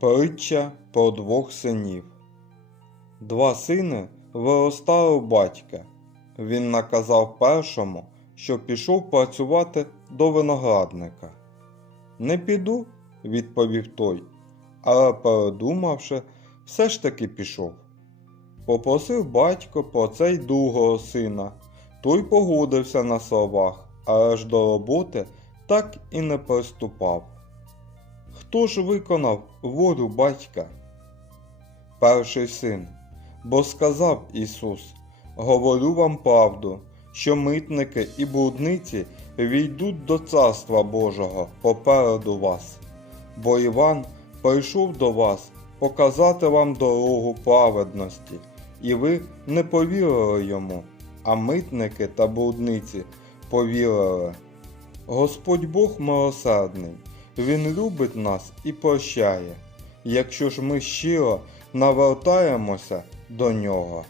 Притча про двох синів. Два сини виростали у батька. Він наказав першому, що пішов працювати до виноградника. Не піду, відповів той, але передумавши, все ж таки пішов. Попросив батько про це й другого сина. Той погодився на словах, але ж до роботи так і не приступав. Хто ж виконав волю батька? Перший син. Бо сказав Ісус: Говорю вам правду, що митники і блудниці війдуть до Царства Божого попереду вас. Бо Іван прийшов до вас показати вам дорогу праведності, і ви не повірили йому, а митники та блудниці повірили. Господь Бог милосердний, Він любить нас і прощає, якщо ж ми щиро навертаємося до нього.